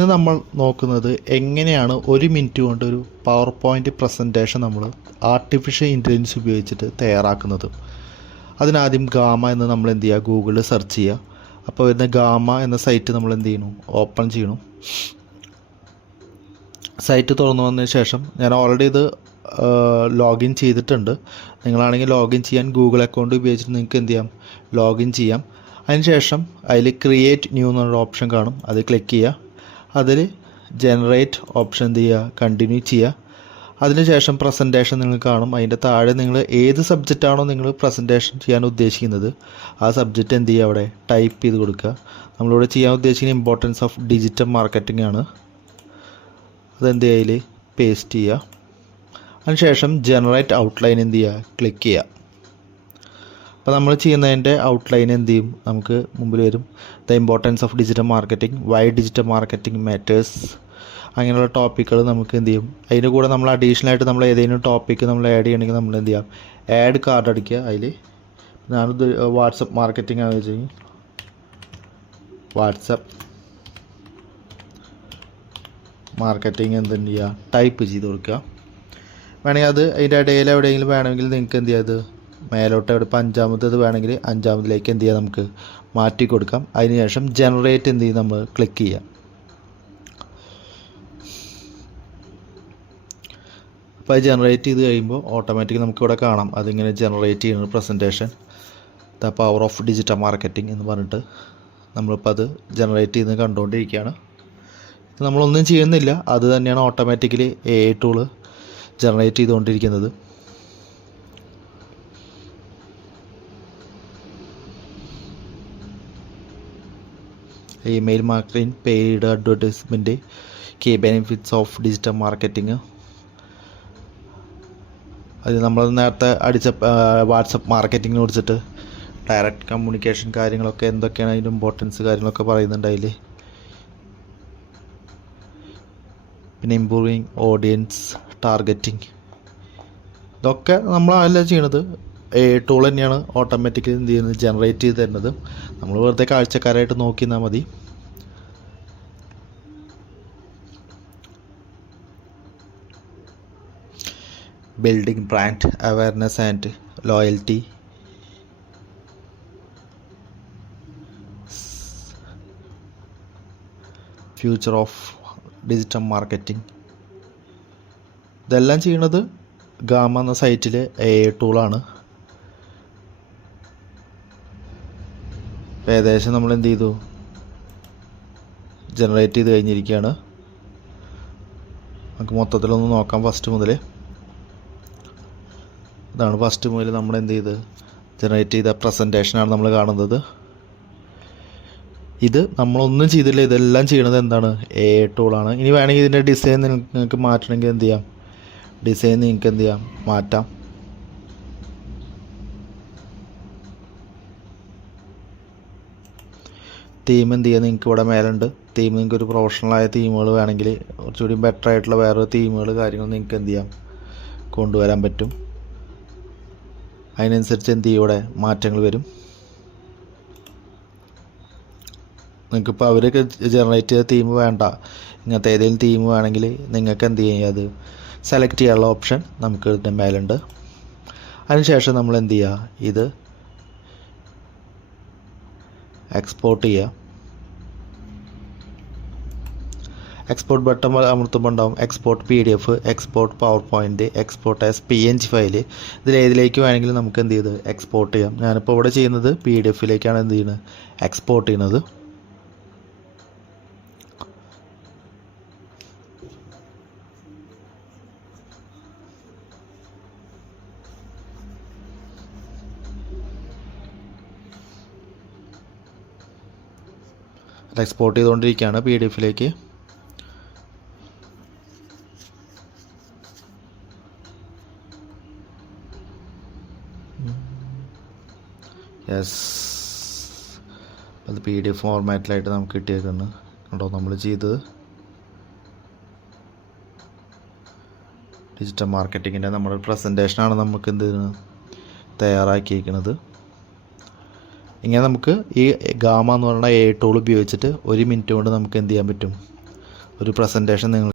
ഇന്ന് നമ്മൾ നോക്കുന്നത് എങ്ങനെയാണ് 1 മിനിറ്റ് കൊണ്ട് ഒരു പവർ പോയിൻ്റ് പ്രസൻറ്റേഷൻ നമ്മൾ ആർട്ടിഫിഷ്യൽ ഇൻ്റലിജൻസ് ഉപയോഗിച്ചിട്ട് തയ്യാറാക്കുന്നത്. അതിനാദ്യം ഗാമ എന്ന് നമ്മൾ എന്ത് ചെയ്യുക, ഗൂഗിളിൽ സെർച്ച് ചെയ്യുക. അപ്പോൾ വരുന്ന ഗാമ എന്ന സൈറ്റ് നമ്മൾ എന്ത് ചെയ്യണം, ഓപ്പൺ ചെയ്യണം. സൈറ്റ് തുറന്നു വന്നതിന് ശേഷം ഞാൻ ഓൾറെഡി ഇത് ലോഗിൻ ചെയ്തിട്ടുണ്ട്. നിങ്ങളാണെങ്കിൽ ലോഗിൻ ചെയ്യാൻ ഗൂഗിൾ അക്കൗണ്ട് ഉപയോഗിച്ചിട്ട് നിങ്ങൾക്ക് എന്ത് ചെയ്യാം, ലോഗിൻ ചെയ്യാം. അതിനുശേഷം അതിൽ ക്രിയേറ്റ് ന്യൂ എന്നൊരു ഓപ്ഷൻ കാണും, അത് ക്ലിക്ക് ചെയ്യുക. അതിൽ ജനറേറ്റ് ഓപ്ഷൻ എന്ത് ചെയ്യുക, കണ്ടിന്യൂ ചെയ്യുക. അതിനുശേഷം പ്രസൻറ്റേഷൻ നിങ്ങൾ കാണും. അതിൻ്റെ താഴെ നിങ്ങൾ ഏത് സബ്ജക്റ്റാണോ നിങ്ങൾ പ്രസൻറ്റേഷൻ ചെയ്യാൻ ഉദ്ദേശിക്കുന്നത് ആ സബ്ജക്റ്റ് എന്ത് ചെയ്യുക, അവിടെ ടൈപ്പ് ചെയ്ത് കൊടുക്കുക. നമ്മളിവിടെ ചെയ്യാൻ ഉദ്ദേശിക്കുന്ന ഇമ്പോർട്ടൻസ് ഓഫ് ഡിജിറ്റൽ മാർക്കറ്റിംഗ് ആണ്. അതെന്ത് ചെയ്യുക, അതിൽ പേസ്റ്റ് ചെയ്യുക. അതിനുശേഷം ജനറേറ്റ് ഔട്ട്ലൈൻ എന്ത് ചെയ്യുക, ക്ലിക്ക് ചെയ്യുക. അപ്പോൾ നമ്മൾ ചെയ്യുന്നതിൻ്റെ ഔട്ട്ലൈൻ എന്ത് ചെയ്യും, നമുക്ക് മുമ്പിൽ വരും. The importance of digital marketing, why digital marketing matters, അങ്ങനെയുള്ള ടോപ്പിക്കുകൾ നമുക്ക് എന്ത് ചെയ്യും. അതിൻ്റെ കൂടെ നമ്മൾ അഡീഷണലായിട്ട് നമ്മൾ ഏതെങ്കിലും ടോപ്പിക്ക് നമ്മൾ ആഡ് ചെയ്യണമെങ്കിൽ നമ്മൾ എന്ത് ചെയ്യാം, ആഡ് കാർഡ് അടിക്കുക. അതിൽ ഞാനിത് വാട്സപ്പ് മാർക്കറ്റിംഗ് ആണ് വെച്ച് കഴിഞ്ഞാൽ വാട്സപ്പ് മാർക്കറ്റിംഗ് എന്ത് ചെയ്യുക, ടൈപ്പ് ചെയ്ത് കൊടുക്കുക. വേണമെങ്കിൽ അത് അതിൻ്റെ ഇടയിൽ എവിടെയെങ്കിലും വേണമെങ്കിൽ നിങ്ങൾക്ക് എന്ത് ചെയ്യുക, അത് മേലോട്ട് എവിടെ ഇപ്പോൾ അഞ്ചാമത്തേത് വേണമെങ്കിൽ അഞ്ചാമതിലേക്ക് എന്ത് ചെയ്യുക, നമുക്ക് മാറ്റി കൊടുക്കാം. അതിനുശേഷം ജനറേറ്റ് എന്ത് ചെയ്യും, നമ്മൾ ക്ലിക്ക് ചെയ്യുക. അപ്പോൾ അത് ജനറേറ്റ് ചെയ്ത് കഴിയുമ്പോൾ ഓട്ടോമാറ്റിക് നമുക്കിവിടെ കാണാം അതിങ്ങനെ ജനറേറ്റ് ചെയ്യുന്ന presentation the power of digital marketing എന്ന് പറഞ്ഞിട്ട് നമ്മളിപ്പോൾ അത് ജനറേറ്റ് ചെയ്ത് കണ്ടുകൊണ്ടിരിക്കുകയാണ്. നമ്മളൊന്നും ചെയ്യുന്നില്ല, അത് തന്നെയാണ് ഓട്ടോമാറ്റിക്കലി AI ടൂള് ജനറേറ്റ് ചെയ്തുകൊണ്ടിരിക്കുന്നത്. Email marketing, paid advertisement, key benefits of digital marketing. അത് നമ്മൾ നേരത്തെ അടിച്ച വാട്സപ്പ് മാർക്കറ്റിങ്ങിനെ കുറിച്ചിട്ട് ഡയറക്റ്റ് കമ്മ്യൂണിക്കേഷൻ കാര്യങ്ങളൊക്കെ എന്തൊക്കെയാണ് അതിൻ്റെ ഇമ്പോർട്ടൻസ് കാര്യങ്ങളൊക്കെ പറയുന്നുണ്ട് അതിൽ. പിന്നെ ഇമ്പ്രൂവിങ് ഓഡിയൻസ് ടാർഗറ്റിംഗ്, ഇതൊക്കെ നമ്മളല്ല ചെയ്യണത്, ടൂൾ തന്നെയാണ് ഓട്ടോമാറ്റിക്കലി എന്ത് ചെയ്യുന്നത്, ജനറേറ്റ് ചെയ്ത് തരുന്നത്. നമ്മൾ വെറുതെ കാഴ്ചക്കാരായിട്ട് നോക്കിയാൽ മതി. Building brand awareness and loyalty, future of digital marketing, ഇതെല്ലാം ചെയ്യണത് ഗാമ എന്ന സൈറ്റിലെ AI ടൂളാണ്. ഏകദേശം നമ്മൾ എന്ത് ചെയ്തു, ജനറേറ്റ് ചെയ്ത് കഴിഞ്ഞിരിക്കുകയാണ്. നമുക്ക് മൊത്തത്തിലൊന്ന് നോക്കാം. ഫസ്റ്റ് മുതൽ ഇതാണ്, ഫസ്റ്റ് മുതൽ നമ്മൾ എന്ത് ചെയ്ത് ജനറേറ്റ് ചെയ്ത പ്രസൻറ്റേഷനാണ് നമ്മൾ കാണുന്നത്. ഇത് നമ്മളൊന്നും ചെയ്തില്ല, ഇതെല്ലാം ചെയ്യണത് എന്താണ്, AI ടൂളാണ്. ഇനി വേണമെങ്കിൽ ഇതിൻ്റെ ഡിസൈൻ നിങ്ങൾക്ക് മാറ്റണമെങ്കിൽ എന്ത് ചെയ്യാം, ഡിസൈൻ നിങ്ങൾക്ക് എന്ത് ചെയ്യാം, മാറ്റാം. തീം എന്ത് ചെയ്യുക, നിങ്ങൾക്ക് ഇവിടെ മേലുണ്ട് തീം. നിങ്ങൾക്ക് ഒരു പ്രൊഫഷണലായ തീമുകൾ വേണമെങ്കിൽ കുറച്ചുകൂടി ബെറ്റർ ആയിട്ടുള്ള വേറെ തീമുകൾ കാര്യങ്ങൾ നിങ്ങൾക്ക് എന്ത് ചെയ്യാം, കൊണ്ടുവരാൻ പറ്റും. അതിനനുസരിച്ച് എന്ത് ചെയ്യും, ഇവിടെ മാറ്റങ്ങൾ വരും. നിങ്ങൾക്കിപ്പോൾ അവരൊക്കെ ജനറേറ്റ് ചെയ്ത തീം വേണ്ട, ഇങ്ങനത്തെ ഏതെങ്കിലും തീം വേണമെങ്കിൽ നിങ്ങൾക്ക് എന്ത് ചെയ്യുക, അത് സെലക്ട് ചെയ്യാനുള്ള ഓപ്ഷൻ നമുക്ക് ഇതിൻ്റെ മേലുണ്ട്. അതിനുശേഷം നമ്മൾ എന്ത് ചെയ്യുക, ഇത് എക്സ്പോർട്ട് ചെയ്യുക. എക്സ്പോർട്ട് ബട്ടൺ അമർത്തുമ്പോൾ ഉണ്ടാവും export PDF, export PowerPoint, export as PNG file. ഇതിലേതിലേക്ക് വേണമെങ്കിലും നമുക്ക് എന്ത് ചെയ്ത് എക്സ്പോർട്ട് ചെയ്യാം. ഞാനിപ്പോൾ ഇവിടെ ചെയ്യുന്നത് PDF-ലേക്കാണ് എന്ത് ചെയ്യുന്നത്, എക്സ്പോർട്ട് ചെയ്യുന്നത്. എക്സ്പോർട്ട് ചെയ്തുകൊണ്ടിരിക്കുകയാണ് PDF-ലേക്ക്. യെസ്, അത് PDF ഫോർമാറ്റിലായിട്ട് നമുക്ക് കിട്ടിയേക്കുന്നു. കണ്ടോ, നമ്മൾ ചെയ്തത് ഡിജിറ്റൽ മാർക്കറ്റിങ്ങിൻ്റെ നമ്മുടെ പ്രസൻറ്റേഷനാണ് നമുക്ക് എന്ത് തയ്യാറാക്കിയിരിക്കുന്നത്. ഇങ്ങനെ നമുക്ക് ഈ ഗാമ എന്ന് പറയുന്ന AI ടൂൾ ഉപയോഗിച്ചിട്ട് 1 മിനിറ്റ് കൊണ്ട് നമുക്ക് എന്ത് ചെയ്യാൻ പറ്റും, ഒരു പ്രസൻറ്റേഷൻ നിങ്ങൾ